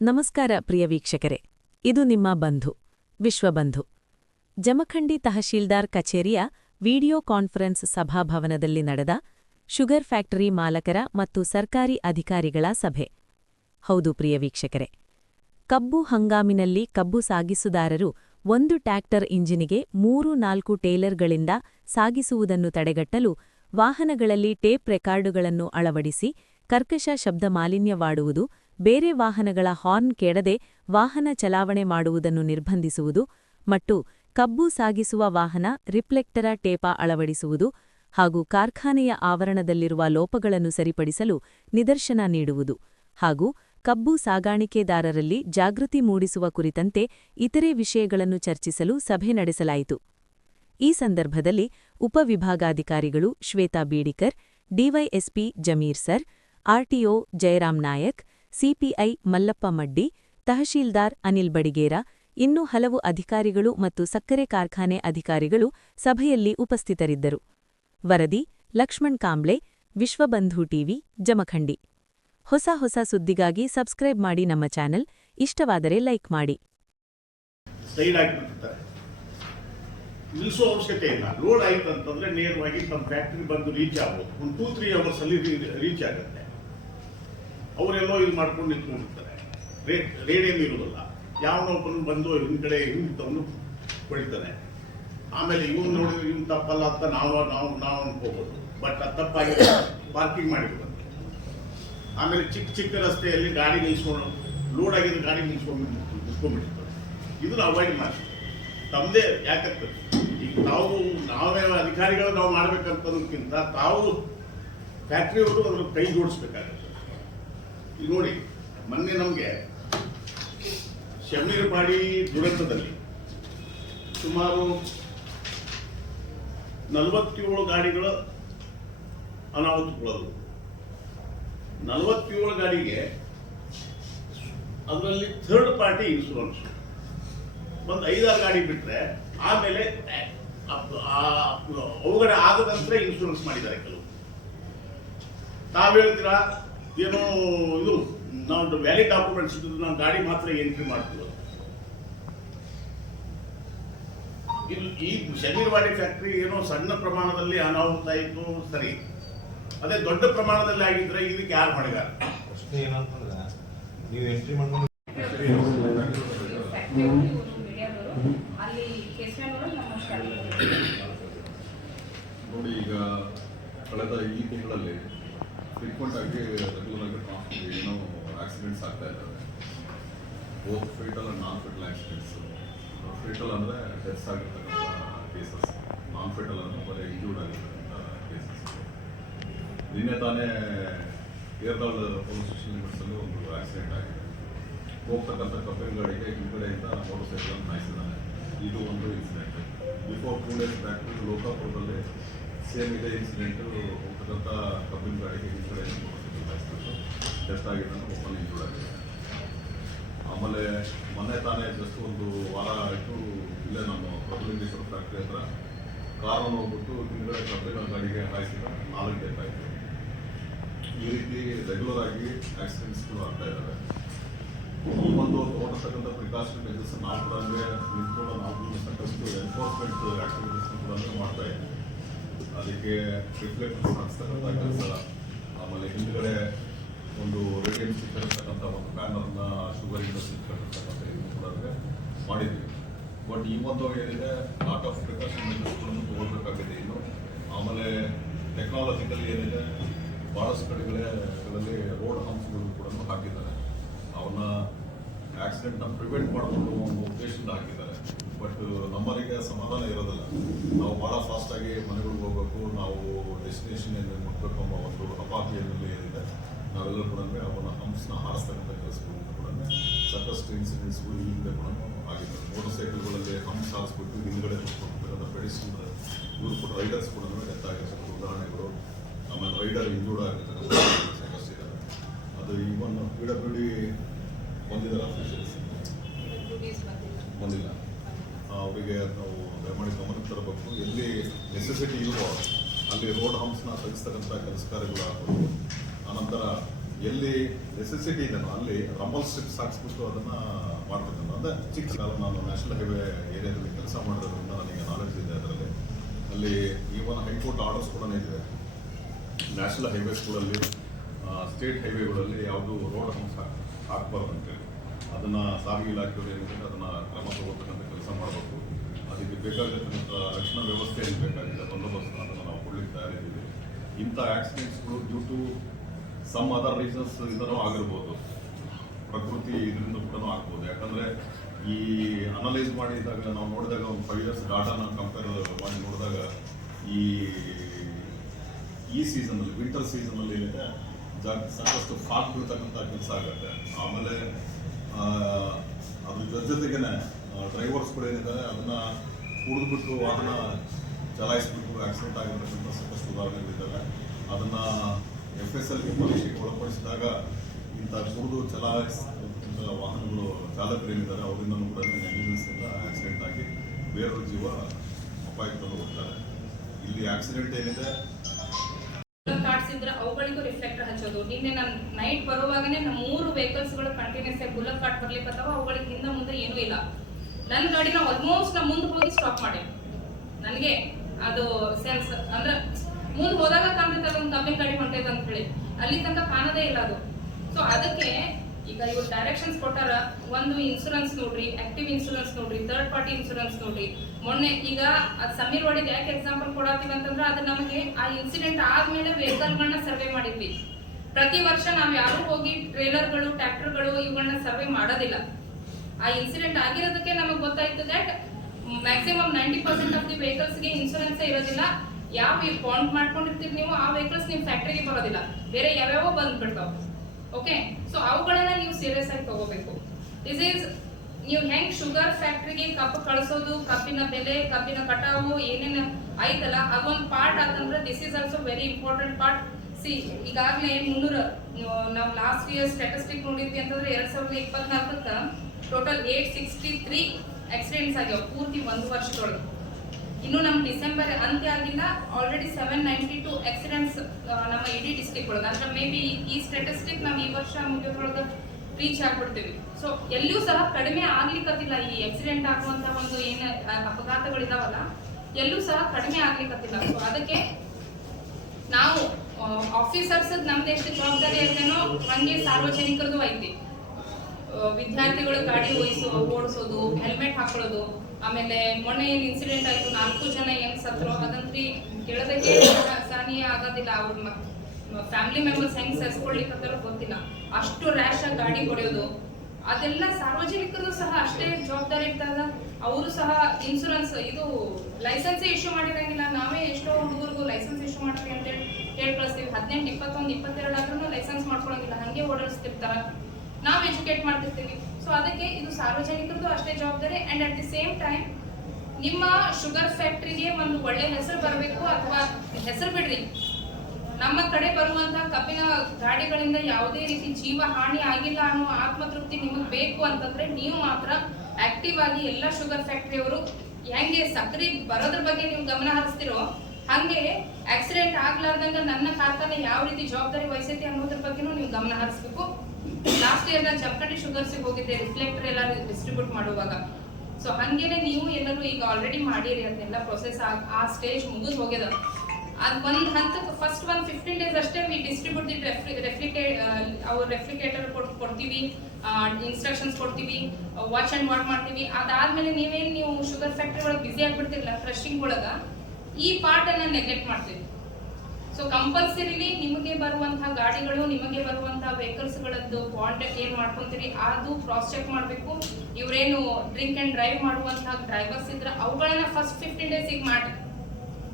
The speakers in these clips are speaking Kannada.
ನಮಸ್ಕಾರ ಪ್ರಿಯ ವೀಕ್ಷಕರೇ, ಇದು ನಿಮ್ಮ ಬಂಧು ವಿಶ್ವಬಂಧು. ಜಮಖಂಡಿ ತಹಶೀಲ್ದಾರ್ ಕಚೇರಿಯ ವಿಡಿಯೋ ಕಾನ್ಫರೆನ್ಸ್ ಸಭಾಭವನದಲ್ಲಿ ನಡೆದ ಶುಗರ್ ಫ್ಯಾಕ್ಟರಿ ಮಾಲಕರ ಮತ್ತು ಸರ್ಕಾರಿ ಅಧಿಕಾರಿಗಳ ಸಭೆ. ಹೌದು ಪ್ರಿಯ ವೀಕ್ಷಕರೇ, ಕಬ್ಬು ಹಂಗಾಮಿನಲ್ಲಿ ಕಬ್ಬು ಸಾಗಿಸುದಾರರು ಒಂದು ಟ್ರ್ಯಾಕ್ಟರ್ ಇಂಜಿನಿಗೆ 3-4 ಟೇಲರ್ಗಳಿಂದ ಸಾಗಿಸುವುದನ್ನು ತಡೆಗಟ್ಟಲು ವಾಹನಗಳಲ್ಲಿ ಟೇಪ್ ರೆಕಾರ್ಡುಗಳನ್ನು ಅಳವಡಿಸಿ ಕರ್ಕಶ ಶಬ್ದ ಮಾಲಿನ್ಯವಾಡುವುದು, ಬೇರೆ ವಾಹನಗಳ ಹಾರ್ನ್ ಕೇಳದೆ ವಾಹನ ಚಲಾವಣೆ ಮಾಡುವುದನ್ನು ನಿರ್ಬಂಧಿಸುವುದು ಮತ್ತು ಕಬ್ಬು ಸಾಗಿಸುವ ವಾಹನ ರಿಫ್ಲೆಕ್ಟರ ಟೇಪ ಅಳವಡಿಸುವುದು ಹಾಗೂ ಕಾರ್ಖಾನೆಯ ಆವರಣದಲ್ಲಿರುವ ಲೋಪಗಳನ್ನು ಸರಿಪಡಿಸಲು ನಿದರ್ಶನ ನೀಡುವುದು ಹಾಗೂ ಕಬ್ಬು ಸಾಗಾಣಿಕೆದಾರರಲ್ಲಿ ಜಾಗೃತಿ ಮೂಡಿಸುವ ಕುರಿತಂತೆ ಇತರೆ ವಿಷಯಗಳನ್ನು ಚರ್ಚಿಸಲು ಸಭೆ ನಡೆಸಲಾಯಿತು. ಈ ಸಂದರ್ಭದಲ್ಲಿ ಉಪವಿಭಾಗಾಧಿಕಾರಿಗಳು Shweta Bidikar, DYSP Zameer sir, RTO Jayaram Nayak, CPI Mallappa Maddi, tahsildar Anil Badiger, ಇನ್ನೂ ಹಲವು ಅಧಿಕಾರಿಗಳು ಮತ್ತು ಸಕ್ಕರೆ ಕಾರ್ಖಾನೆ ಅಧಿಕಾರಿಗಳು ಸಭೆಯಲ್ಲಿ ಉಪಸ್ಥಿತರಿದ್ದರು. ವರದಿ ಲಕ್ಷ್ಮಣ್ ಕಾಂಬ್ಳೆ, ವಿಶ್ವಬಂಧು ಟಿವಿ, ಜಮಖಂಡಿ. ಹೊಸ ಸುದ್ದಿಗಾಗಿ ಸಬ್ಸ್ಕ್ರೈಬ್ ಮಾಡಿ ನಮ್ಮ ಚಾನೆಲ್. ಇಷ್ಟವಾದರೆ ಲೈಕ್ ಮಾಡಿ. ನಿಲ್ಲಿಸೋ ಅವಶ್ಯಕತೆ ಇಲ್ಲ. ಲೋಡ್ ಆಯ್ತು ಅಂತಂದ್ರೆ ನೇರವಾಗಿ ನಮ್ಮ ಫ್ಯಾಕ್ಟ್ರಿ ಬಂದು ರೀಚ್ ಆಗ್ಬೋದು. ಒಂದು 2-3 ಅವರ್ಸ್ ಅಲ್ಲಿ ರೀಚ್ ಆಗುತ್ತೆ. ಅವರೆಲ್ಲೋ ಇದು ಮಾಡ್ಕೊಂಡು ನಿಂತ್ಕೊಂಡಿರ್ತಾರೆ. ರೇಡಿಯಂ ಇರೋದಿಲ್ಲ. ಯಾವನೊಬ್ಬನು ಬಂದು ಹಿಂದ್ಗಡೆ ಹಿಂದಿದ್ದವನು ಹೊಡಿತಾನೆ. ಆಮೇಲೆ ಇವನು ನೋಡಿದ್ರೆ ಇವ್ನು ತಪ್ಪಲ್ಲ ಅಂತ ನಾವು ಅನ್ಕೋಬಹುದು. ಬಟ್ ಅದು ತಪ್ಪಾಗಿ ಪಾರ್ಕಿಂಗ್ ಮಾಡಿರ್ತಾರೆ. ಆಮೇಲೆ ಚಿಕ್ಕ ರಸ್ತೆಯಲ್ಲಿ ಗಾಡಿ ನಿಲ್ಸ್ಕೊಂಡು ಲೋಡ್ ಆಗಿರೋ ಗಾಡಿ ನಿಲ್ಸ್ಕೊಂಡ್ಬಿಟ್ಟಿರ್ತಾರೆ. ಇದನ್ನ ಅವಾಯ್ಡ್ ಮಾಡಿ ತಮ್ಮದೇ ಯಾಕಂತ ಈಗ ನಾವೇ ಅಧಿಕಾರಿಗಳು ನಾವು ಮಾಡ್ಬೇಕಂತದಕ್ಕಿಂತ ತಾವು ಫ್ಯಾಕ್ಟ್ರಿಯವರು ಅದ್ರ ಕೈ ಜೋಡಿಸ್ಬೇಕಾಗುತ್ತೆ. ಈಗ ನೋಡಿ, ಮೊನ್ನೆ ನಮಗೆ ಶಮೀರ್ಪಾಡಿ ದುರಂತದಲ್ಲಿ ಸುಮಾರು 47 ಗಾಡಿಗಳು ಅನಾಹುತಗೊಳ್ಳೋದು. 47 ಗಾಡಿಗೆ ಅದರಲ್ಲಿ ಥರ್ಡ್ ಪಾರ್ಟಿ ಇನ್ಶೂರೆನ್ಸ್ ಒಂದು 5-6 ಗಾಡಿ ಬಿಟ್ರೆ ಆಮೇಲೆ ಅವುಗಳ ಆದ ನಂತರ ಇನ್ಶೂರೆನ್ಸ್ ಮಾಡಿದ್ದಾರೆ ಕೆಲವು. ತಾವು ಹೇಳ್ತೀರಾ ಏನೋ ಇದು ನಾವು ವ್ಯಾಲಿಡ್ ಡಾಕ್ಯುಮೆಂಟ್ಸ್ ಇದ್ದು ನಾವು ಗಾಡಿ ಮಾತ್ರ ಎಂಟ್ರಿ ಮಾಡ್ತೀವಿ. ಇದು ಈ ಶಮೀರ್ವಾಡಿ ಫ್ಯಾಕ್ಟ್ರಿ ಏನೋ ಸಣ್ಣ ಪ್ರಮಾಣದಲ್ಲಿ ಅನಾಹುತ ಆಯಿತು, ಸರಿ. ಅದೇ ದೊಡ್ಡ ಪ್ರಮಾಣದಲ್ಲಿ ಆಗಿದ್ರೆ ಇದಕ್ಕೆ ಯಾರು ಹೊಣೆಗಾರ? ಪ್ರಶ್ನೆ ಏನಂತಂದ್ರೆ ನೀವು ಎಂಟ್ರಿ ಮಾಡ್ಕೊಂಡು ನೋಡಿ, ಈಗ ಕಳೆದ ಈ ತಿಂಗಳಲ್ಲಿ ಫ್ರೀಕ್ವೆಂಟ್ ಆಗಿ ರೆಗ್ಯುಲರ್ ಆಗಿ ಏನೋ ಆಕ್ಸಿಡೆಂಟ್ಸ್ ಆಗ್ತಾ ಇದ್ದಾವೆ. Both fatal and non fatal accidents. Fatal ಅಂದರೆ ಡೆತ್ಸ್ ಆಗಿರ್ತಕ್ಕಂಥ ಕೇಸಸ್, ನಾನ್ ಫೇಟಲ್ ಅಂದರೆ ಬರೀ ಇಂಜೂರ್ಡ್ ಆಗಿರ್ತಕ್ಕಂಥ ಕೇಸಸ್. ನಿನ್ನೆ ತಾನೇ ಏರ್ದಾಳ್ ಪೊಲೀಸ್ ಸ್ಟೇಷನ್ ಲಿಮಿಟ್ಸಲ್ಲೂ ಒಂದು ಆಕ್ಸಿಡೆಂಟ್ ಆಗಿದೆ. ಹೋಗ್ತಕ್ಕಂಥ ಕಬ್ಬಿನ ಗಾಡಿಗೆ ಹಿಂದ್ಗಡೆಯಿಂದ ಮೋಟರ್ ಸೈಕಲ್ ನಾಯಿಸಿದ್ದಾನೆ. ಇದು ಒಂದು ಇನ್ಸಿಡೆಂಟ್. ಬಿಫೋರ್ 2 days ಬ್ಯಾಕ್ ಲೋಕಾಪುರದಲ್ಲಿ ಸೇಮ್ ಇದೇ ಇನ್ಸಿಡೆಂಟು. ಹೋಗ್ತಕ್ಕಂಥ ಕಬ್ಬಿನ ಗಾಡಿಗೆ ಹಿಂದ್ಗಡೆಯಿಂದ ಮೋಟರ್ ಸೈಕಲ್ ನಾಯಿಸ್ಬಿಟ್ಟು ಡೆತ್ ಆಗಿದ್ದಾನೆ, ಓಪನ್ ಇಂಜೂರ್ಡ್ ಆಗಿದೆ. ಆಮೇಲೆ ಮೊನ್ನೆ ತಾನೇ ಜಸ್ಟ್ ಒಂದು ವಾರ ಆಯಿತು, ಇಲ್ಲೇ ನಮ್ಮ ಪ್ರಭುಲಿಂಗೇಶ್ವರ ಫ್ಯಾಕ್ಟ್ರಿ ಹತ್ರ ಕಾರನ್ನು ಹೋಗ್ಬಿಟ್ಟು ಹಿಂದ್ಗಡೆ ಕಬ್ಬಿನ ಗಾಡಿಗೆ ಹಾಯಿಸಿದ 4 ಡೆತ್ ಆಯಿತು. ಈ ರೀತಿ ರೆಗ್ಯುಲರ್ ಆಗಿ ಆಕ್ಸಿಡೆಂಟ್ಸ್ಗಳು ಆಗ್ತಾ ಇದ್ದಾವೆ. ಈ ಒಂದು ತಗೊಂಡಿರ್ತಕ್ಕಂಥ ಪ್ರಿಕಾಷನ್ ಮೆಜರ್ಸ್ ನಾವು ಕೂಡ ನಿಂತ್ಕೊಂಡು ನಾವು ಸಾಕಷ್ಟು ಎನ್ಫೋರ್ಸ್ಮೆಂಟ್ ಆಕ್ಟಿವಿಟೀಸ್ ಕೂಡ ಮಾಡ್ತಾ ಇದ್ದೀವಿ. ಅದಕ್ಕೆ ರಿಫ್ಲೆಕ್ಟರ್ಸ್ ಮಾಡಿಸ್ತಕ್ಕಂಥ ಕೆಲಸ, ಆಮೇಲೆ ಹಿಂದ್ಗಡೆ ಒಂದು ರೇಡಿಯಂ ಸ್ಟಿಕ್ಕರ್ ಇರ್ತಕ್ಕಂಥ ಒಂದು ಬ್ಯಾನರ್ನ ಶುಗರಿಂದ ಸ್ಟಿಕ್ಕರ್ ಇದನ್ನು ಕೂಡ ಮಾಡಿದ್ದೀವಿ. ಬಟ್ ಈ ಒಂದು ಏನಿದೆ ಲಾಟ್ ಆಫ್ ಪ್ರಿಕಾಷನ್ ಮೆಜರ್ಸ್ಗಳನ್ನು ತಗೊಳ್ಬೇಕಾಗಿದೆ ಇನ್ನು. ಆಮೇಲೆ ಟೆಕ್ನಾಲಜಿಕಲಿ ಏನಿದೆ ಭಾಳಷ್ಟು ಕಡೆಗಳಲ್ಲಿ ರೋಡ್ ಹಂಪ್ಸ್ಗಳು ಕೂಡ ಹಾಕಿದ್ದಾರೆ. ಅವನ್ನ ಆಕ್ಸಿಡೆಂಟ್ನ ಪ್ರಿವೆಂಟ್ ಮಾಡಿಕೊಂಡು ಒಂದು ಉದ್ದೇಶದಿಂದ ಹಾಕಿದ್ದಾರೆ. ಬಟ್ ನಮ್ಮರಿಗೆ ಸಮಾಧಾನ ಇರೋದಿಲ್ಲ. ನಾವು ಭಾಳ ಫಾಸ್ಟಾಗಿ ಮನೆಗಳಿಗೆ ಹೋಗಬೇಕು, ನಾವು ಡೆಸ್ಟಿನೇಷನ್ ಏನು ಮುಟ್ಟಬೇಕು ಅನ್ನೋ ಒಂದು ಹಪಾಕಿಯಲ್ಲಿ ಏನಿದೆ, ನಾವೆಲ್ಲರೂ ಕೂಡ ಅವನ್ನ ಹಂಪ್ಸ್ನ ಹಾರಿಸ್ತಕ್ಕಂಥ ಕೆಲಸಗಳನ್ನು ಕೂಡ ಸಾಕಷ್ಟು ಇನ್ಸಿಡೆಂಟ್ಸ್ಗಳು ಈ ಹಿಂದೆ ಕೂಡ ಆಗಿದ್ದಾರೆ. ಮೋಟರ್ ಸೈಕಲ್ಗಳಲ್ಲಿ ಹಂಪ್ಸ್ ಹಾರಿಸ್ಬಿಟ್ಟು ಹಿಂದ್ಗಡೆ ಕೂತ್ಕೊಂಡಿರ್ತಕ್ಕಂಥ ಪೆಡಿಸ್ಟ್ರಿಯಲ್ ಇವರು ಕೂಡ ರೈಡರ್ಸ್ ಕೂಡ ಡೆತ್ ಆಗಿರ್ತಕ್ಕಂಥ ಉದಾಹರಣೆಗಳು. ಆಮೇಲೆ ರೈಡರ್ ಇಂಜೂರ್ಡ್ ಆಗಿರ್ತಕ್ಕಂಥ ಸಾಕಷ್ಟು ಇದ್ದಾರೆ. ಅದು ಈವನ್ PWD ಬಂದಿದ್ದಾರೆ, ಅಫಿಷಿಯಲ್ಸ್ ಬಂದಿಲ್ಲ. ಅವರಿಗೆ ನಾವು ದಯಮಾಡಿ ಗಮನಕ್ಕೆ ತರಬೇಕು. ಎಲ್ಲಿ ನೆಸೆಸಿಟಿ ಇರುವ ಅಲ್ಲಿ ರೋಡ್ ಹಂಪ್ಸ್ನ ತೆಗೆಸ್ತಕ್ಕಂಥ ಕೆಲಸ ಕಾರ್ಯಗಳು ಆಗ್ಬೋದು. ಆನಂತರ ಎಲ್ಲಿ ನೆಸೆಸಿಟಿ ಇದೆನೋ ಅಲ್ಲಿ ರಂಬಲ್ ಸ್ಟ್ರಿಪ್ಸ್ ಹಾಕ್ಸ್ಬಿಟ್ಟು ಅದನ್ನ ಮಾಡ್ತಕ್ಕಂಥ ಅಂದ್ರೆ ಚಿಕ್ಕ ಕಾಲ ನಾನು ನ್ಯಾಷನಲ್ ಹೈವೇ ಏರಿಯಾದಲ್ಲಿ ಕೆಲಸ ಮಾಡಿರೋದ್ರಿಂದ ನನಗೆ ನಾಲೆಡ್ಜ್ ಇದೆ ಅದರಲ್ಲಿ. ಅಲ್ಲಿ ಈವನ್ ಹೈಕೋರ್ಟ್ ಆರ್ಡರ್ಸ್ ಕೂಡ ಇದೆ. ನ್ಯಾಷನಲ್ ಹೈವೇಸ್ಗಳಲ್ಲಿ ಸ್ಟೇಟ್ ಹೈವೇಗಳಲ್ಲಿ ಯಾವುದು ರೋಡ್ ಹಂಪ್ಸ್ ಹಾಕ್ಬಾರ್ದು ಅಂತೇಳಿ ಅದನ್ನು ಸಾರಿಗೆ ಇಲಾಖೆಯವರು ಏನಿದೆ ಅದನ್ನು ಕ್ರಮ ತಗೋತಕ್ಕಂಥ ಕೆಲಸ ಮಾಡಬೇಕು. ಅದಕ್ಕೆ ಬೇಕಾಗಿರ್ತಕ್ಕಂಥ ರಕ್ಷಣಾ ವ್ಯವಸ್ಥೆ ಏನು ಬೇಕಾಗಿದೆ ಬಂದೋಬಸ್ತ್ ಅದನ್ನು ನಾವು ಕೊಡ್ಲಿಕ್ಕೆ ತಯಾರಿದ್ದೀವಿ. ಇಂಥ ಆಕ್ಸಿಡೆಂಟ್ಸ್ಗಳು due to some other reasons ಇಂದನೂ ಆಗಿರ್ಬೋದು, ಪ್ರಕೃತಿ ಇದರಿಂದ ಕೂಡ ಆಗ್ಬೋದು. ಯಾಕಂದರೆ ಈ ಅನಲೈಸ್ ಮಾಡಿದಾಗ ನಾವು ನೋಡಿದಾಗ ಒಂದು 5 years ಡಾಟಾನ ಕಂಪೇರ್ ಮಾಡಿ ನೋಡಿದಾಗ ಈ ಸೀಸನಲ್ಲಿ ವಿಂಟರ್ ಸೀಸನಲ್ಲಿ ಏನಿದೆ ಸಾಕಷ್ಟು ಫಾಗ್ ಬೀಳ್ತಕ್ಕಂಥ ಕೆಲಸ ಆಗುತ್ತೆ. ಆಮೇಲೆ ಅದ್ರ ಜೊತೆಗೇನೆ ಡ್ರೈವರ್ಸ್ಗಳು ಏನಿದ್ದಾರೆ ಅದನ್ನು ಕುಡಿದ್ಬಿಟ್ಟು ವಾಹನ ಚಲಾಯಿಸ್ಬಿಟ್ಟು ಆಕ್ಸಿಡೆಂಟ್ ಆಗಿರ್ತಕ್ಕಂಥ ಸಾಕಷ್ಟು ಉದಾಹರಣೆಗಳಿದ್ದಾವೆ. ಅದನ್ನು FSL ಪರೀಕ್ಷೆಗೆ ಒಳಪಡಿಸಿದಾಗ ಇಂಥ ಕುಡಿದು ಚಲಾಯಿಸಿದ ವಾಹನಗಳು ಚಾಲಕರೇನಿದ್ದಾರೆ ಅವರಿಂದನೂ ಕೂಡ ನೆಗ್ಲಿಜೆನ್ಸಿಂದ ಆಕ್ಸಿಡೆಂಟ್ ಆಗಿ ಬೇರೆಯವ್ರ ಜೀವ ಅಪಾಯಕ್ಕೆ ತಂದು ಹೋಗ್ತಾರೆ. ಇಲ್ಲಿ ಆಕ್ಸಿಡೆಂಟ್ ಏನಿದೆ ಕಾಡ್ಸಿದ್ರೆ ಅವುಗಳಿಗೂ ರಿಫ್ಲೆಕ್ಟರ್ ಹಚ್ಚೋದು. ನಿನ್ನೆ ನಾನು ನೈಟ್ ಬರುವಾಗನೇ ನಮ್ಮ 3 ವೆಹಿಕಲ್ಸ್ಗಳು ಕಂಟಿನ್ಯೂಸ್ ಆಗಿ ಬುಲ್ಲಟ್ ಕಾಟ್ ಬರ್ಲಿಕ್ಕೆ ಅಥವಾ ಅವುಗಳಿಗೆ ಹಿಂದೆ ಮುಂದೆ ಏನೂ ಇಲ್ಲ. ನನ್ನ ಗಾಡಿನ ಆಲ್ಮೋಸ್ಟ್ ನಾ ಮುಂದೆ ಹೋಗಿ ಸ್ಟಾಪ್ ಮಾಡಿ ನನಗೆ ಅದು ಸೆನ್ಸ್ ಅಂದ್ರೆ ಮುಂದೆ ಹೋದಾಗ ಕಾಣ್ತೈತೆ ಅದೊಂದು ಕಬ್ಬಿನ ಗಾಡಿ ಹೊಂಟೈತೆ ಅಂತ ಹೇಳಿ, ಅಲ್ಲಿ ತನಕ ಕಾಣದೇ ಇಲ್ಲ ಅದು. ಸೊ ಅದಕ್ಕೆ ಈಗ ಇವ್ರು ಡೈರೆಕ್ಷನ್ಸ್ ಕೊಟ್ಟಾರ, ಒಂದು ಇನ್ಶೂರೆನ್ಸ್ ನೋಡ್ರಿ, ಆಕ್ಟಿವ್ ಇನ್ಶೂರೆನ್ಸ್ ನೋಡ್ರಿ, ಥರ್ಡ್ ಪಾರ್ಟಿ ಇನ್ಶೂರೆನ್ಸ್ ನೋಡ್ರಿ. ಮೊನ್ನೆ ಈಗ ಸಮೀರ್ ವಾಡಿಗೆ ಯಾಕೆ ಎಕ್ಸಾಂಪಲ್ ಕೊಡಾತೀವಿ ಅಂತಂದ್ರೆ ಅದು ನಮಗೆ ಆ ಇನ್ಸಿಡೆಂಟ್ ಆದ್ಮೇಲೆ ವೆಹಿಕಲ್ಗಳನ್ನ ಸರ್ವೆ ಮಾಡಿದ್ವಿ. ಪ್ರತಿ ವರ್ಷ ನಾವು ಯಾರು ಹೋಗಿ ಟ್ರೇಲರ್ಗಳು, ಟ್ರ್ಯಾಕ್ಟರ್ಗಳು ಇವುಗಳನ್ನ ಸರ್ವೆ ಮಾಡೋದಿಲ್ಲ. ಆ ಇನ್ಸಿಡೆಂಟ್ ಆಗಿರೋದಕ್ಕೆ ನಮಗೆ ಗೊತ್ತಾಯ್ತು ದಟ್ ಮ್ಯಾಕ್ಸಿಮಮ್ 90% ಆಫ್ ದಿ ವೆಹಿಕಲ್ಸ್ಗೆ ಇನ್ಶೂರೆನ್ಸ್ ಇರೋದಿಲ್ಲ. ಯಾವ ಬಾಂಡ್ ಮಾಡ್ಕೊಂಡಿರ್ತೀರಿ ನೀವು ಆ ವೆಹಿಕಲ್ಸ್ ನಿಮ್ಮ ಫ್ಯಾಕ್ಟ್ರಿಗೆ ಬರೋದಿಲ್ಲ, ಬೇರೆ ಯಾವ್ಯಾವ ಬಂದ್ಬಿಡ್ತಾವ. ಓಕೆ, ಸೊ ಅವುಗಳನ್ನ ನೀವು ಸೀರಿಯಸ್ ಆಗಿ ತಗೋಬೇಕು. ದಿಸ್ ಈಸ್ ನೀವು ಹೆಂಗ್ ಶುಗರ್ ಫ್ಯಾಕ್ಟ್ರಿಗೆ ಕಬ್ಬು ಕಳಿಸೋದು, ಕಬ್ಬಿನ ಬೆಲೆ, ಕಬ್ಬಿನ ಕಟಾವು ಏನೇನು ಆಯ್ತಲ್ಲ ಅದೊಂದು ಪಾರ್ಟ್ ಆತಂದ್ರೆ this is also very important part. C ಈಗಾಗಲೇ 300 ನಾವು ಲಾಸ್ಟ್ ಇಯರ್ ಸ್ಟ್ಯಾಟಿಸ್ಟಿಕ್ ನೋಡಿದ್ವಿ ಅಂತಂದ್ರೆ 2024ಕ್ಕೆ ಟೋಟಲ್ 863 ಆಕ್ಸಿಡೆಂಟ್ಸ್ ಆಗ್ಯಾವ ಪೂರ್ತಿ 1 ವರ್ಷದೊಳಗೆ. ಇನ್ನು ನಮ್ಮ ಡಿಸೆಂಬರ್ ಅಂತ್ಯ ಆಗಿಲ್ಲ, ಆಲ್ರೆಡಿ 792 ಆಕ್ಸಿಡೆಂಟ್ಸ್ ನಮ್ಮ ಇಡೀ ಡಿಸ್ಟ್ರಿಕ್ಟ್ ಒಳಗೆ. ಅಂದ್ರೆ ಮೇ ಬಿ ಈ ಸ್ಟ್ಯಾಟಿಸ್ಟಿಕ್ ನಾವು ಈ ವರ್ಷ ಮುಗಿಯೋದ್ರೊಳಗೆ ರೀಚ್ ಆಗ್ಬಿಡ್ತೀವಿ. ಸೊ ಎಲ್ಲೂ ಸಹ ಕಡಿಮೆ ಆಗ್ಲಿಕ್ಕತ್ತಿಲ್ಲ. ಈ ಆಕ್ಸಿಡೆಂಟ್ ಆಗುವಂತ ಒಂದು ಏನು ಅಪಘಾತಗಳಿದಾವಲ್ಲ ಎಲ್ಲೂ ಸಹ ಕಡಿಮೆ ಆಗ್ಲಿಕ್ಕತ್ತಿಲ್ಲ. ಸೊ ಅದಕ್ಕೆ ನಾವು ಆಫೀಸರ್ಸ್ ನಮ್ದು ಎಷ್ಟು ಜವಾಬ್ದಾರಿ ಐತೇನೋ ಹಂಗೆ ಸಾರ್ವಜನಿಕರದು ಐತಿ. ವಿದ್ಯಾರ್ಥಿಗಳು ಗಾಡಿ ಓಡಿಸೋದು, ಹೆಲ್ಮೆಟ್ ಹಾಕೊಳ್ಳೋದು. ಆಮೇಲೆ ಮೊನ್ನೆ ಏನ್ ಇನ್ಸಿಡೆಂಟ್ ಆಯ್ತು, 4 ಜನ ಹೆಂಗ್ ಸತ್ರು ಅದಂತ್ರಿ ಕೇಳೋದಕ್ಕೆ ಸಹನೀಯ ಆಗೋದಿಲ್ಲ. ಅವ್ರ ಫ್ಯಾಮಿಲಿ ಮೆಂಬರ್ಸ್ ಹೆಂಗ್ ಸಹಿಸ್ಕೊಳ್ಲಿಕ್ಕಂತಾರ ಗೊತ್ತಿಲ್ಲ. ಅಷ್ಟು ರ್ಯಾಶ್ ಆಗಿ ಗಾಡಿ ಹೊಡೆಯೋದು ಅದೆಲ್ಲ ಸಾರ್ವಜನಿಕರು ಸಹ ಅಷ್ಟೇ ಜವಾಬ್ದಾರಿ ಇರ್ತಾರ. ಅವರು ಸಹ ಇನ್ಶೂರೆನ್ಸ್ ಇದು ಲೈಸೆನ್ಸ್ ಇಶ್ಯೂ ಮಾಡಿರಂಗಿಲ್ಲ. ನಾವೇ ಎಷ್ಟೋ ಹುಡುಗರಿಗೂ ಲೈಸೆನ್ಸ್ ಇಶ್ಯೂ ಮಾಡ್ತೀವಿ ಅಂತೇಳಿ ಹೇಳಿ ಕಳಿಸ್ತೀವಿ. 18, 21, 22 ಆದ್ರೂ ಲೈಸೆನ್ಸ್ ಮಾಡ್ಕೊಳಂಗಿಲ್ಲ, ಹಂಗೆ ಓಡಾಡಿಸ್ತಿರ್ತಾರ. ನಾವು ಎಜುಕೇಟ್ ಮಾಡ್ತಿರ್ತೀವಿ. ಸೊ ಅದಕ್ಕೆ ಇದು ಸಾರ್ವಜನಿಕರದು ಅಷ್ಟೇ ಜವಾಬ್ದಾರಿ. And at the same time ನಿಮ್ಮ ಶುಗರ್ ಫ್ಯಾಕ್ಟ್ರಿಗೆ ಒಂದು ಒಳ್ಳೆ ಹೆಸರು ಬರಬೇಕು. ಅಥವಾ ಹೆಸರು ಬಿಡ್ರಿ, ನಮ್ಮ ಕಡೆ ಬರುವಂತಹ ಕಬ್ಬಿನ ಗಾಡಿಗಳಿಂದ ಯಾವುದೇ ರೀತಿ ಜೀವ ಹಾನಿ ಆಗಿಲ್ಲ ಅನ್ನೋ ಆತ್ಮತೃಪ್ತಿ ನಿಮಗೆ ಬೇಕು ಅಂತಂದ್ರೆ ನೀವು ಮಾತ್ರ ಆಕ್ಟಿವ್ ಆಗಿ ಎಲ್ಲ ಶುಗರ್ ಫ್ಯಾಕ್ಟ್ರಿಯವರು ಹೆಂಗೆ ಸಕ್ಕರೆ ಬರೋದ್ರ ಬಗ್ಗೆ ನೀವು ಗಮನ ಹರಿಸ್ತಿರೋ ಹಂಗೆ ಆಕ್ಸಿಡೆಂಟ್ ಆಗ್ಲಾರ್ದಂಗ ನನ್ನ ಕಾರ್ಖಾನೆ ಯಾವ ರೀತಿ ಜವಾಬ್ದಾರಿ ವಹಿಸೈತಿ ಅನ್ನೋದ್ರ ಬಗ್ಗೆನೂ ನೀವು ಗಮನ ಹರಿಸ್ಬೇಕು. ಲಾಸ್ಟ್ ಇಯರ್ ನಾನು ಜಮಖಂಡಿ ಶುಗರ್ಸಿಗೆ ಹೋಗಿದ್ದೆ ರಿಫ್ಲೆಕ್ಟರ್ ಎಲ್ಲ ಡಿಸ್ಟ್ರಿಬ್ಯೂಟ್ ಮಾಡುವಾಗ. ಸೊ ಹಂಗೇನೆ ನೀವು ಎಲ್ಲರೂ ಈಗ ಆಲ್ರೆಡಿ ಮಾಡಿರಿ, ಅದನ್ನೆಲ್ಲ ಪ್ರೊಸೆಸ್ ಆ ಸ್ಟೇಜ್ ಮುಗಿದು ಹೋಗ್ಯದ. ಅದು ಒಂದು ಹಂತಕ್ಕೆ ಫಸ್ಟ್ 15 days ಅಷ್ಟೇ ವಿ ಡಿಸ್ಟ್ರಿಬ್ಯೂಟ್ ದಿ ರೆಫ್ರಿಕೇಟರ್ ಕೊಡ್ತೀವಿ, ಇನ್ಸ್ಟ್ರಕ್ಷನ್ಸ್ ಕೊಡ್ತೀವಿ, ವಾಚ್ ಅಂಡ್ ವಾಟ್ ಮಾಡ್ತೀವಿ. ಅದಾದ್ಮೇಲೆ ನೀವು ಶುಗರ್ ಫ್ಯಾಕ್ಟ್ರಿ ಒಳಗೆ ಬಿಸಿ ಆಗ್ಬಿಡ್ತಿರಲ್ಲ ಕ್ರಶಿಂಗ್ ಒಳಗ, ಈ ಪಾರ್ಟ್ ಅನ್ನ ನೆಗ್ಲೆಕ್ಟ್ ಮಾಡ್ತೀವಿ. ಸೊ ಕಂಪಲ್ಸರಿಲಿ ನಿಮಗೆ ಬರುವಂತಹ ಗಾಡಿಗಳು, ನಿಮಗೆ ಬರುವಂತಹ ವೆಹಿಕಲ್ಸ್ ಗಳದ್ದು ಬಾಂಡ್ ಏನ್ ಮಾಡ್ಕೊಂತೀರಿ ಅದು ಕ್ರಾಸ್ ಚೆಕ್ ಮಾಡಬೇಕು. ಇವ್ರೇನು ಡ್ರಿಂಕ್ ಅಂಡ್ ಡ್ರೈವ್ ಮಾಡುವಂತಹ ಡ್ರೈವರ್ಸ್ ಇದ್ರೆ ಅವುಗಳನ್ನ ಫಸ್ಟ್ 15 days ಈಗ ಮಾಡಿ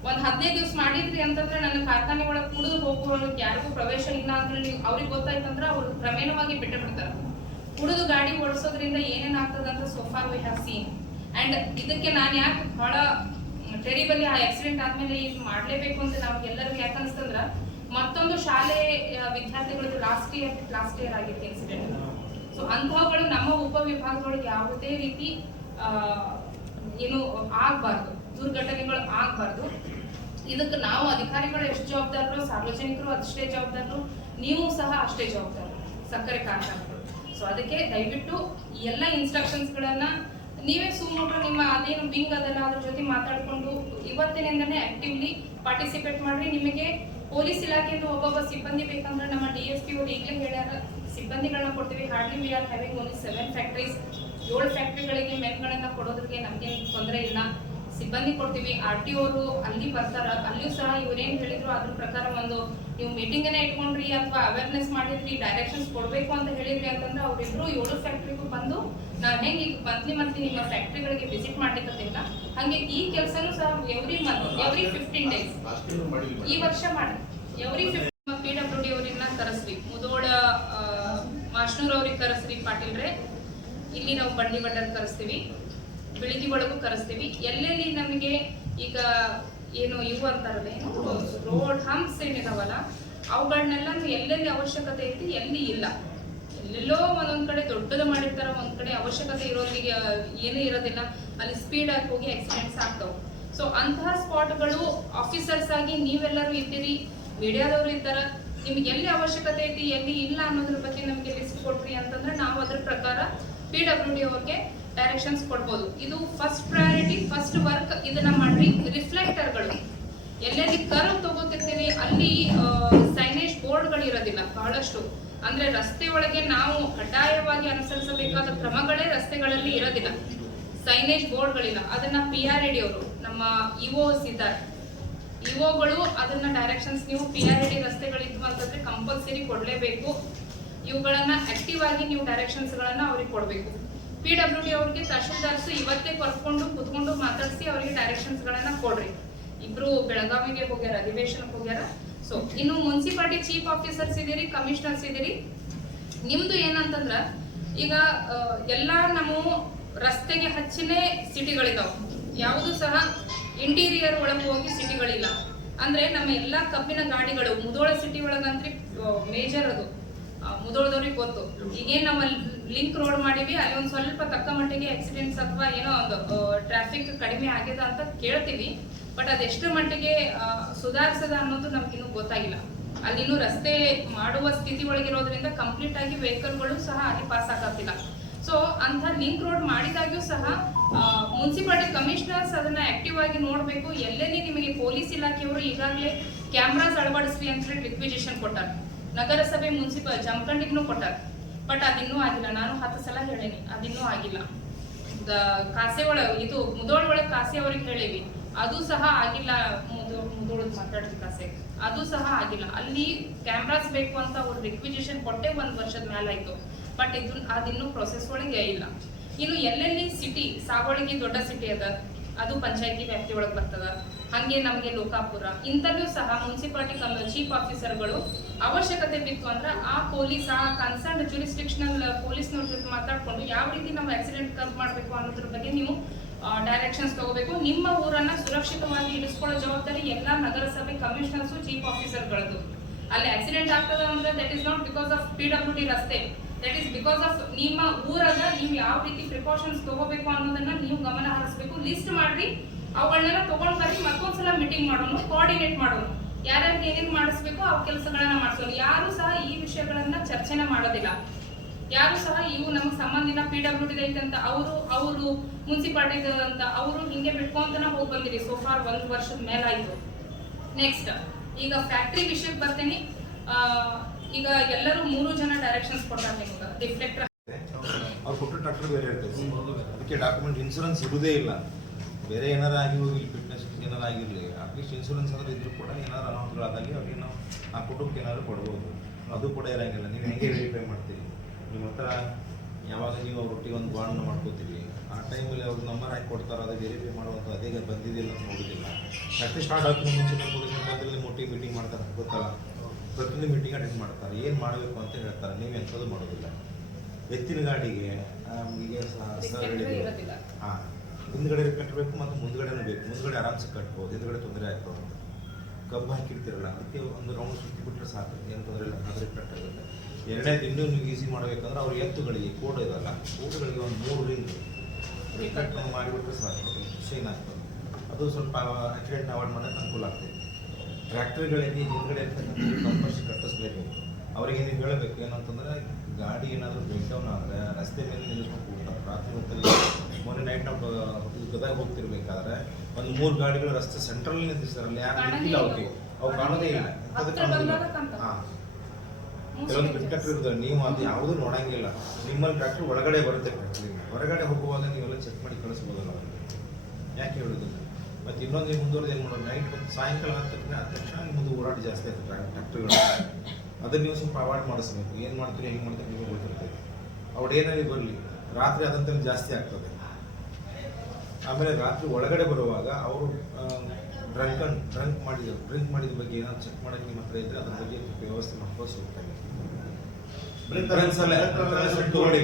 ಒಂದ್ 15 ದಿವಸ ಮಾಡಿದ್ರಿ ಅಂತಂದ್ರೆ ನನ್ನ ಕಾರ್ಖಾನೆ ಒಳಗೆ ಕುಡಿದು ಹೋಗೋರಿಗೆ ಯಾರಿಗೂ ಪ್ರವೇಶ ಇಲ್ಲ ಅಂದ್ರೆ ಅವ್ರಿಗೆ ಗೊತ್ತಾಯ್ತಂದ್ರೆ ಅವ್ರು ಕ್ರಮೇಣವಾಗಿ ಬಿಟ್ಟು ಬಿಡ್ತಾರೆ. ಕುಡಿದು ಗಾಡಿ ಓಡಿಸೋದ್ರಿಂದ ಏನೇನ್ ಆಗ್ತದ ಅಂತ so far we have seen. And ಇದಕ್ಕೆ ನಾನು ಯಾಕೆ ಬಹಳ ಟೆರಿಬಲಿ ಆ ಆಕ್ಸಿಡೆಂಟ್ ಆದ್ಮೇಲೆ ಇದು ಮಾಡ್ಲೇಬೇಕು ಅಂತ ನಮ್ಗೆಲ್ಲರಿಗೂ ಯಾಕೆ ಅನ್ಸ್ತಂದ್ರ ಮತ್ತೊಂದು ಶಾಲೆ ವಿದ್ಯಾರ್ಥಿಗಳದ್ದು ಲಾಸ್ಟ್ ಇಯರ್ ಆಗಿತ್ತು ಇನ್ಸಿಡೆಂಟ್. ಸೊ ಅಂತಹವುಗಳು ನಮ್ಮ ಉಪವಿಭಾಗದೊಳಗೆ ಯಾವುದೇ ರೀತಿ ಏನು ಆಗ್ಬಾರ್ದು, ದುರ್ಘಟನೆಗಳು ಆಗ್ಬಾರ್ದು. ಇದಕ್ಕೆ ನಾವು ಅಧಿಕಾರಿಗಳು ಎಷ್ಟು ಜವಾಬ್ದಾರರು, ಸಾರ್ವಜನಿಕರು ಅಷ್ಟೇ ಜವಾಬ್ದಾರರು, ನೀವು ಸಹ ಅಷ್ಟೇ ಜವಾಬ್ದಾರರು, ಸಕ್ಕರೆ ಕಾರ್ಖಾನೆಗಳು. ಸೊ ಅದಕ್ಕೆ ದಯವಿಟ್ಟು ಎಲ್ಲ ಇನ್ಸ್ಟ್ರಕ್ಷನ್ಸ್ಗಳನ್ನ ನೀವೇ ಸುಮ್ಮನೆ ನಿಮ್ಮ ಅದೇನು ವಿಂಗ್ ಅದಲ್ಲ ಅದ್ರ ಜೊತೆ ಮಾತಾಡಿಕೊಂಡು ಇವತ್ತಿನಿಂದನೇ ಆಕ್ಟಿವ್ಲಿ ಪಾರ್ಟಿಸಿಪೇಟ್ ಮಾಡ್ರಿ. ನಿಮಗೆ ಪೊಲೀಸ್ ಇಲಾಖೆಯಿಂದ ಒಬ್ಬೊಬ್ಬ ಸಿಬ್ಬಂದಿ ಬೇಕಂದ್ರೆ ನಮ್ಮ DSP ಅವರು ಈಗಲೇ ಹೇಳ್ಯಾರ, ಸಿಬ್ಬಂದಿಗಳನ್ನ ಕೊಡ್ತೀವಿ. Hardly we are having only 7 factories. 7 ಫ್ಯಾಕ್ಟ್ರಿಗಳಿಗೆ ಮೆನ್ಗಳನ್ನ ಕೊಡೋದ್ರಿಗೆ ನಮ್ಗೆ ತೊಂದರೆ ಇಲ್ಲ, ಸಿಬ್ಬಂದಿ ಕೊಡ್ತೀವಿ. RTO ಅವರು ಅಲ್ಲಿ ಬರ್ತಾರ, ಅಲ್ಲಿಯೂ ಸಹ ಇವ್ರೇನ್ ಹೇಳಿದ್ರು ಅದ್ರ ಪ್ರಕಾರ ಒಂದು ನೀವು ಮೀಟಿಂಗ್ ಅನ್ನ ಇಟ್ಕೊಂಡ್ರಿ ಅಥವಾ ಅವೇರ್ನೆಸ್ ಮಾಡಿದ್ರಿ, ಡೈರೆಕ್ಷನ್ಸ್ ಕೊಡ್ಬೇಕು ಅಂತ ಹೇಳಿದ್ರಿ ಅಂತಂದ್ರೆ ಅವರಿಬ್ರು 7 ಫ್ಯಾಕ್ಟ್ರಿಗೂ ಬಂದು ನಾವ್ ಹೆಂಗ್ ಈಗ ಮಂತ್ಲಿ ನಿಮ್ಮ ಫ್ಯಾಕ್ಟ್ರಿಗಳಿಗೆ ವಿಸಿಟ್ ಮಾಡ್ಲಿಕ್ಕತ್ತಿಲ್ಲ, ಹಂಗೆ ಈ ಕೆಲಸನೂ ಸಹ ಎವ್ರಿ ಮಂತ್, ಎವ್ರಿ 15 ಡೇಸ್ ಈ ವರ್ಷ ಮಾಡಿ ಎವ್ರಿ PWD ಅವ್ರನ್ನ ಕರೆಸ್ರಿ, ಮುದೋಳ ಮಾಶ್ನೂರ್ ಅವ್ರಿಗೆ ಕರೆಸ್ರಿ ಪಾಟೀಲ್ರೆ, ಇಲ್ಲಿ ನಾವು ಬಂಡಿ ಬಡ್ಡರ್ ಕರೆಸ್ತೀವಿ, ಬಿಳಿಗಿ ಒಳಗೂ ಕರೆಸ್ತೀವಿ. ಎಲ್ಲೆಲ್ಲಿ ನಮಗೆ ಈಗ ಏನು ಇವು ಅಂತಾರಲ್ಲ, ಏನು ರೋಡ್ ಹಂಪ್ಸ್ ಏನಿದಾವಲ್ಲ ಅವುಗಳನ್ನೆಲ್ಲ ಎಲ್ಲೆಲ್ಲಿ ಅವಶ್ಯಕತೆ ಐತಿ ಎಲ್ಲಿ ಇಲ್ಲ, ಎಲ್ಲೆಲ್ಲೋ ಒಂದೊಂದ್ ಕಡೆ ದೊಡ್ಡದು ಮಾಡಿರ್ತಾರ, ಒಂದ್ ಕಡೆ ಅವಶ್ಯಕತೆ ಇರೋರಿಗೆ ಏನೂ ಇರೋದಿಲ್ಲ, ಅಲ್ಲಿ ಸ್ಪೀಡ್ ಆಗಿ ಹೋಗಿ ಆಕ್ಸಿಡೆಂಟ್ಸ್ ಆಗ್ತಾವ. ಸೊ ಅಂತಹ ಸ್ಪಾಟ್ಗಳು ಆಫೀಸರ್ಸ್ ಆಗಿ ನೀವೆಲ್ಲರೂ ಇದ್ದೀರಿ, ಮೀಡಿಯಾದವರು ಇದ್ದಾರ, ನಿಮ್ಗೆ ಎಲ್ಲಿ ಅವಶ್ಯಕತೆ ಐತಿ ಎಲ್ಲಿ ಇಲ್ಲ ಅನ್ನೋದ್ರ ಬಗ್ಗೆ ನಮ್ಗೆ ಲಿಸ್ಟ್ ಕೊಟ್ರಿ ಅಂತಂದ್ರೆ ನಾವು ಅದ್ರ ಪ್ರಕಾರ PWD ಅವ್ರಿಗೆ ಡೈರೆಕ್ಷನ್ಸ್ ಕೊಡ್ಬೋದು. ಇದು ಫಸ್ಟ್ ಪ್ರಯಾರಿಟಿ, ಫಸ್ಟ್ ವರ್ಕ್ ಇದನ್ನ ಮಾಡ್ರಿ. ರಿಫ್ಲೆಕ್ಟರ್ಗಳು ಎಲ್ಲೆಲ್ಲಿ ಕರ್ವ್ ತಗೋತಿರ್ತೀವಿ ಅಲ್ಲಿ ಸೈನೇಜ್ ಬೋರ್ಡ್ಗಳು ಇರೋದಿಲ್ಲ ಬಹಳಷ್ಟು, ಅಂದ್ರೆ ರಸ್ತೆ ಒಳಗೆ ನಾವು ಕಡ್ಡಾಯವಾಗಿ ಅನುಸರಿಸಬೇಕಾದ ಕ್ರಮಗಳೇ ರಸ್ತೆಗಳಲ್ಲಿ ಇರೋದಿಲ್ಲ, ಸೈನೇಜ್ ಬೋರ್ಡ್ಗಳಿಲ್ಲ. ಅದನ್ನ PRAD ಅವರು ನಮ್ಮ EOs ಇದ್ದಾರೆ, EOಗಳು ಅದನ್ನ ಡೈರೆಕ್ಷನ್ಸ್ ನೀವು PRAD ರಸ್ತೆಗಳಿದ್ವು ಅಂತಂದ್ರೆ ಕಂಪಲ್ಸರಿ ಕೊಡ್ಲೇಬೇಕು. ಇವುಗಳನ್ನ ಆಕ್ಟಿವ್ ಆಗಿ ನೀವು ಡೈರೆಕ್ಷನ್ಸ್ ಗಳನ್ನ ಅವ್ರಿಗೆ ಕೊಡ್ಬೇಕು. PWD ಅವ್ರಿಗೆ ತಹಶೀಲ್ದಾರ್ಸ್ ಇವತ್ತೇ ಕರ್ಕೊಂಡು ಕುತ್ಕೊಂಡು ಮಾತಾಡಿಸಿ ಅವರಿಗೆ ಡೈರೆಕ್ಷನ್ಸ್ ಗಳನ್ನ ಕೊಡ್ರಿ. ಇಬ್ರು ಬೆಳಗಾವಿಗೆ ಹೋಗ್ಯಾರ, ಅಧಿವೇಶನಕ್ಕೆ ಹೋಗ್ಯಾರ. ಸೊ ಇನ್ನು ಮುನ್ಸಿಪಾಲಿಟಿ ಚೀಫ್ ಆಫೀಸರ್ಸ್ ಇದೀರಿ, ಕಮಿಷನರ್ಸ್ ಇದೀರಿ, ನಿಮ್ದು ಏನಂತಂದ್ರ ಈಗ ಎಲ್ಲಾ ನಾವು ರಸ್ತೆಗೆ ಹಚ್ಚಿನೇ ಸಿಟಿಗಳಿದಾವ, ಯಾವುದು ಸಹ ಇಂಟೀರಿಯರ್ ಒಳಗೆ ಹೋಗಿ ಸಿಟಿಗಳಿಲ್ಲ. ಅಂದ್ರೆ ನಮ್ಮ ಎಲ್ಲಾ ಕಬ್ಬಿನ ಗಾಡಿಗಳು ಮುದೋಳ ಸಿಟಿ ಒಳಗಂತ್ರಿ ಮೇಜರ್ ಅದು, ಮುದೋಳದವ್ರಿಗೆ ಗೊತ್ತು. ಈಗೇನ್ ನಾವು ಲಿಂಕ್ ರೋಡ್ ಮಾಡಿವಿ, ಅಲ್ಲಿ ಒಂದ್ ಸ್ವಲ್ಪ ತಕ್ಕ ಮಟ್ಟಿಗೆ ಆಕ್ಸಿಡೆಂಟ್ಸ್ ಅಥವಾ ಏನೋ ಒಂದು ಟ್ರಾಫಿಕ್ ಕಡಿಮೆ ಆಗಿದೆ ಅಂತ ಕೇಳ್ತೀವಿ, ಬಟ್ ಅದೆಷ್ಟು ಮಟ್ಟಿಗೆ ಸುಧಾರಿಸದ ಅನ್ನೋದು ನಮ್ಗಿನ್ನೂ ಗೊತ್ತಾಗಿಲ್ಲ. ಅಲ್ಲಿನ್ನೂ ರಸ್ತೆ ಮಾಡುವ ಸ್ಥಿತಿ ಒಳಗಿರೋದ್ರಿಂದ ಕಂಪ್ಲೀಟ್ ಆಗಿ ವೆಹಿಕಲ್ಗಳು ಸಹ ಅಲ್ಲಿ ಪಾಸ್ ಆಗತ್ತಿಲ್ಲ. ಸೊ ಅಂತ ಲಿಂಕ್ ರೋಡ್ ಮಾಡಿದಾಗ್ಯೂ ಸಹ ಮುನ್ಸಿಪಾಲಿಟಿ ಕಮಿಷನರ್ಸ್ ಅದನ್ನ ಆಕ್ಟಿವ್ ಆಗಿ ನೋಡ್ಬೇಕು. ಎಲ್ಲೆಲ್ಲಿ ನಿಮಗೆ ಪೊಲೀಸ್ ಇಲಾಖೆಯವರು ಈಗಾಗಲೇ ಕ್ಯಾಮ್ರಾಸ್ ಅಳವಡಿಸ್ರಿ ಅಂತ ಹೇಳಿ ರಿಕ್ವಿಸಿಷನ್ ಕೊಟ್ಟಾರ, ನಗರಸಭೆ ಮುನ್ಸಿಪಲ್ ಜಮಖಂಡಿಗೂ ಕೊಟ್ಟಾರ, ಬಟ್ ಅದಿನ್ನೂ ಆಗಿಲ್ಲ. ನಾನು 10 ಸಲ ಹೇಳೇನಿ, ಅದಿನ್ನೂ ಆಗಿಲ್ಲ. ಕಾಸೆ ಒಳಗೆ ಇದು ಮುದೋಳ ಒಳಗೆ ಕಾಸೆ ಅವ್ರಿಗೆ ಹೇಳಿವಿ, ಅದು ಸಹ ಆಗಿಲ್ಲ. ಮುದೋಳದ್ ಮಾತಾಡಿದ್ವಿ ಕಾಸೆ, ಅದು ಸಹ ಆಗಿಲ್ಲ. ಅಲ್ಲಿ ಕ್ಯಾಮ್ರಾಸ್ ಬೇಕು ಅಂತ ಅವ್ರು ರಿಕ್ವಿಸಿಷನ್ ಕೊಟ್ಟೆ 1 ವರ್ಷದ ಮೇಲಾಯ್ತು, ಬಟ್ ಅದಿನ್ನೂ ಪ್ರೊಸೆಸ್ ಒಳಗೆ ಇಲ್ಲ. ಇನ್ನು ಎಲ್ಲೆಲ್ಲಿ ಸಿಟಿ ಸಾವಳಗಿ ದೊಡ್ಡ ಸಿಟಿ ಅದ, ಅದು ಪಂಚಾಯತಿ ವ್ಯಾಪ್ತಿ ಒಳಗೆ ಬರ್ತದ. ಹಂಗೆ ನಮಗೆ ಲೋಕಾಪುರ ಇಂಥಲ್ಲೂ ಸಹ ಮುನ್ಸಿಪಾಲಿಟಿ ಚೀಫ್ ಆಫೀಸರ್ಗಳು ಅವಶ್ಯಕತೆ ಬಿತ್ತು ಅಂದ್ರೆ ಆ ಪೊಲೀಸ್ ಆ ಕನ್ಸರ್ನ್ ಜುರಿಸ್ಡಿಕ್ಷನಲ್ ಪೊಲೀಸ್ನವ್ರ ಜೊತೆ ಮಾತಾಡ್ಕೊಂಡು ಯಾವ ರೀತಿ ನಾವು ಆಕ್ಸಿಡೆಂಟ್ ಕರ್ವ್ ಮಾಡಬೇಕು ಅನ್ನೋದ್ರ ಬಗ್ಗೆ ನೀವು ಡೈರೆಕ್ಷನ್ಸ್ ತಗೋಬೇಕು. ನಿಮ್ಮ ಊರನ್ನ ಸುರಕ್ಷಿತವಾಗಿ ಇಳಿಸ್ಕೊಳ್ಳೋ ಜವಾಬ್ದಾರಿ ಎಲ್ಲಾ ನಗರಸಭೆ ಕಮಿಷನರ್ಸ್ ಚೀಫ್ ಆಫೀಸರ್ಗಳದ್ದು. ಅಲ್ಲಿ ಆಕ್ಸಿಡೆಂಟ್ ಆಗ್ತದ ಅಂದ್ರೆ that is not because of PWD ರಸ್ತೆ, ದಟ್ ಈಸ್ ಬಿಕಾಸ್ ಆಫ್ ನಿಮ್ಮ ಊರಾಗ ನೀವು ಯಾವ ರೀತಿ ಪ್ರಿಕಾಷನ್ಸ್ ತಗೋಬೇಕು ಅನ್ನೋದನ್ನ ನೀವು ಗಮನ ಹರಿಸಬೇಕು. ಲಿಸ್ಟ್ ಮಾಡ್ರಿ, ಅವುಗಳನ್ನೆಲ್ಲ ತಗೊಂಡ್ ಬರ್ರಿ, ಮತ್ತೊಂದ್ಸಲ ಮೀಟಿಂಗ್ ಮಾಡೋಣ, ಕೋಆರ್ಡಿನೇಟ್ ಮಾಡೋಣ, ಯಾರ್ಯಾರಿಗೆ ಏನೇನು ಮಾಡಿಸ್ಬೇಕು ಆ ಕೆಲಸಗಳನ್ನ ಮಾಡಿಸೋಣ. ಯಾರು ಸಹ ಈ ವಿಷಯಗಳನ್ನ ಚರ್ಚೆನ ಮಾಡೋದಿಲ್ಲ, ಯಾರು ಸಹ ಇವು ನಮಗೆ ಸಂಬಂಧಿನ PWD ಐತಂತ ಅವರು ಮುನ್ಸಿಪಾಲಿಟಿ ಅಂತ ಅವರು ಹಿಂಗೆ ಬಿಟ್ಕೊಂತನ ಹೋಗಿ ಬಂದಿರಿ. ಸೋಫಾರ್ 1 ವರ್ಷದ ಮೇಲಾಯ್ತು. ನೆಕ್ಸ್ಟ್ ಈಗ ಫ್ಯಾಕ್ಟ್ರಿ ವಿಷಯಕ್ಕೆ ಬರ್ತೇನೆ. ಈಗ ಎಲ್ಲರೂ 3 ಜನ ಡೈರೆಕ್ಷನ್ಸ್ ಕೊಡ್ತಾರೆ ನಿಮ್ಗೆ. ರಿಫ್ಲೆಕ್ಟರ್ ಅವ್ರು ಕೊಟ್ಟರೆ ಟ್ರಾಕ್ಟರ್ ಬೇರೆ ಇರ್ತೈತಿ, ಅದಕ್ಕೆ ಡಾಕ್ಯುಮೆಂಟ್ ಇನ್ಸೂರೆನ್ಸ್ ಇರುವುದೇ ಇಲ್ಲ. ಬೇರೆ ಏನಾರು ಆಗಿ ಹೋಗಿ ಫಿಟ್ನೆಸ್ ಏನಾರು ಆಗಿರಲಿ, ಅಟ್ಲೀಸ್ಟ್ ಇನ್ಸೂರೆನ್ಸ್ ಅಂದ್ರೆ ಇದ್ರೂ ಕೂಡ ಏನಾರು ಅನಾಹುತಗಳಾದಾಗಿ ಅವ್ರಿಗೆ ನಾವು ಆ ಕುಟುಂಬಕ್ಕೆ ಏನಾದ್ರು ಕೊಡ್ಬೋದು. ಅದು ಕೂಡ ಇರೋಂಗಿಲ್ಲ. ನೀವು ಹೆಂಗೆ ವೆರಿಫೈ ಮಾಡ್ತೀರಿ? ನಿಮ್ಮ ಹತ್ರ ಯಾವಾಗ ನೀವು ಅವ್ರೊಟ್ಟಿಗೆ ಒಂದು ಬಾಂಡ್ ಮಾಡ್ಕೋತೀರಿ, ಆ ಟೈಮಲ್ಲಿ ಅವ್ರು ನಂಬರ್ ಹಾಕಿ ಕೊಡ್ತಾರೆ, ಅದು ವೆರಿಫೈ ಮಾಡುವಂಥ ಅದೇ ಬಂದಿದ್ದಿಲ್ಲ ಅಂತ ನೋಡೋದಿಲ್ಲ. ಫ್ಯಾಕ್ಟ್ರಿ ಸ್ಟಾರ್ಟ್ ಆಗ್ತದೆ ಮುಂಚೆ ಮೊದಲನೇ ಮೀಟಿಂಗ್ ಮಾಡ್ತಾರೆ, ಗೊತ್ತಲ್ಲ, ಪ್ರತಿಯೊಂದು ಮೀಟಿಂಗ್ ಅಟೆಂಡ್ ಮಾಡ್ತಾರೆ, ಏನು ಮಾಡಬೇಕು ಅಂತ ಹೇಳ್ತಾರೆ, ನೀವು ಎಂಥದ್ದು ಮಾಡೋದಿಲ್ಲ. ಎತ್ತಿನ ಗಾಡಿಗೆ ಈಗ ಸರ್ ಹೇಳಿದ್ರು, ಹಾಂ ಹಿಂದ್ಗಡೆ ಕಟ್ಟಬೇಕು ಮತ್ತು ಮುಂದ್ಗಡೆನೂ ಬೇಕು. ಮುಂದ್ಗಡೆ ಆರಾಮ್ಸೆ ಕಟ್ಬೋದು, ಹಿಂದ್ಗಡೆ ತೊಂದರೆ ಆಗ್ತದೆ ಅಂತ. ಕಬ್ಬು ಹಾಕಿರ್ತಿರಲ್ಲ, ಅದಕ್ಕೆ ಒಂದು ರೌಂಡ್ ಸುತ್ತಿ ಬಿಟ್ಟರೆ ಸಾಕು, ಏನು ತೊಂದರೆ ಇಲ್ಲ, ಅದ್ರ ಕಟ್ಟಾಗುತ್ತೆ. ಎರಡನೇದು ಇನ್ನೂ ನೀವು ಈಸಿ ಮಾಡಬೇಕಂದ್ರೆ ಅವ್ರ ಎತ್ತುಗಳಿಗೆ ಕೋಡ್ ಇದಲ್ಲ, ಕೋಡ್ಗಳಿಗೆ ಒಂದು 3 ರಿಂಗ್ ಕಟ್ ಮಾಡಿಬಿಟ್ರೆ ಸಾಕು, ಶೈನ್ ಆಗ್ತದೆ. ಅದು ಅದು ಸ್ವಲ್ಪ ಆಕ್ಸಿಡೆಂಟ್ ಅವಾಯ್ಡ್ ಮಾಡೋಕ್ಕೆ ಅನುಕೂಲ ಆಗ್ತದೆ. ಟ್ರ್ಯಾಕ್ಟರ್ಗಳಲ್ಲಿ ಹಿಂದ್ಗಡೆ ಇರ್ತಕ್ಕಂಥ ಡಂಪರ್ಸ್ ಕಟ್ಟಿಸ್ಬೇಕು. ಅವ್ರಿಗೆ ನೀವು ಹೇಳಬೇಕು ಏನಂತಂದ್ರೆ ಗಾಡಿ ಏನಾದರೂ ಬ್ರೇಕ್ ಡೌನ್ ಆದರೆ ರಸ್ತೆ ಮೇಲೆ ನಿಲ್ಲಿಸ್ಕೊಂಡು ಹೋಗ್ತಾರೆ. ರಾತ್ರಿ ಹೊತ್ತಲ್ಲಿ ಮೊನ್ನೆ ನೈಟ್ ನಾವು ಗದಗ ಹೋಗ್ತಿರ್ಬೇಕಾದ್ರೆ ಒಂದು 3 ಗಾಡಿಗಳು ರಸ್ತೆ ಸೆಂಟ್ರಲ್ಲಿ ನಿಂತಿಸ್ತಾರಲ್ಲ, ಯಾರು ನಿಂತಿಲ್ಲ ಅವ್ರಿಗೆ, ಅವು ಕಾಣೋದೇ ಇಲ್ಲ. ಎಂಥದ್ದು ಕಾಣೋದಿಲ್ಲ. ಹಾಂ, ಕೆಲವೊಂದು ಟ್ರ್ಯಾಕ್ಟರ್ ಇರ್ತದೆ, ನೀವು ಅದು ಯಾವುದೂ ನೋಡಂಗಿಲ್ಲ. ನಿಮ್ಮಲ್ಲಿ ಟ್ರ್ಯಾಕ್ಟರ್ ಒಳಗಡೆ ಬರುತ್ತೆ. ಟ್ರ್ಯಾಕ್ಟರ್ಗೆ ಹೊರಗಡೆ ಹೋಗುವಾಗ ನೀವೆಲ್ಲ ಚೆಕ್ ಮಾಡಿ ಕಳಿಸ್ಬೋದಲ್ಲ ಅವ್ರಿಗೆ. ಯಾಕೆ ಹೇಳೋದಿಲ್ಲ? ಮತ್ತು ಇನ್ನೊಂದು ನೀವು ಮುಂದುವರೆದು ಏನು ಮಾಡೋದು, ನೈಟ್ ಬಂದು ಸಾಯಂಕಾಲ ಆದ ತಕ್ಷಣ ಮುಂದೆ ಓಡಾಟ ಜಾಸ್ತಿ ಆಗ್ತದೆ ಟ್ರ್ಯಾಕ್ಟರ್ಗಳು. ಅದನ್ನು ನೀವು ಸ್ವಲ್ಪ ಅವಾಯ್ಡ್ ಮಾಡಿಸ್ಬೇಕು. ಏನು ಮಾಡ್ತೀರಿ ಹೆಂಗೆ ಮಾಡ್ತೀರಿ ನಿಮಗೆ ಗೊತ್ತಿರ್ತದೆ. ಅವ್ರು ಏನಾದ್ರು ಬರಲಿ, ರಾತ್ರಿ ಅದಂತ ಜಾಸ್ತಿ ಆಗ್ತದೆ. ಆಮೇಲೆ ರಾತ್ರಿ ಒಳಗಡೆ ಬರುವಾಗ ಅವರು ಡ್ರಿಂಕ್ ಮಾಡಿದ ಬಗ್ಗೆ ಏನಾದ್ರು ಚೆಕ್ ಮಾಡೋಕ್ಕೆ ನಿಮ್ಮ ಹತ್ರ ಇದ್ದರೆ ಅದ್ರ ಬಗ್ಗೆ ವ್ಯವಸ್ಥೆ ಮಾಡ್ಕೊಂಡು ಹೋಗ್ತಾರೆ. ನೋಡಿ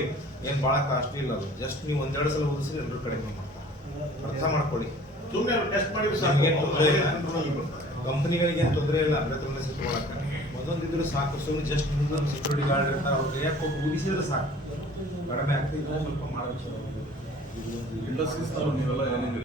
ಏನು ಭಾಳ ಕಾಸ್ಟ್ಲಿ ಇಲ್ಲ, ಅದು ಜಸ್ಟ್ ನೀವು 1-2 ಸಲ ಓದಿಸಿದ್ರೆ ಎಲ್ಲರೂ ಕಡಿಮೆ ಮಾಡ್ತಾರೆ. ಅರ್ಥ ಮಾಡ್ಕೊಳ್ಳಿ. ಸುಮ್ಮನೆ ಟೆಸ್ಟ್ ಮಾಡಿ ಕಂಪನಿಗಳಿಗೆ ಏನು ತೊಂದರೆ ಇಲ್ಲ, ಅಭ್ಯರ್ಥಿಗಳನ್ನ ಸಿಕ್ಕೊಳ್ಳೋಕೆ ಒಂದೊಂದಿದ್ರು ಸಾಕು. ಸುಮ್ಮನೆ ಜಸ್ಟ್ ಸೆಕ್ಯೂರಿಟಿ ಗಾರ್ಡ್ ಇರ್ತಾರೆ, ಅವ್ರಿಗೆ ಯಾಕೆ ಹೋಗಿ ಉಳಿಸಿದ್ರೆ ಸಾಕು, ಕಡಿಮೆ ಆಗ್ತದೆ. ಸ್ವಲ್ಪ ಮಾಡಬೇಕು. ಇಂಡಸ್ಟ್ರೀಸ್ ನೀವೆಲ್ಲ ಏನೇನು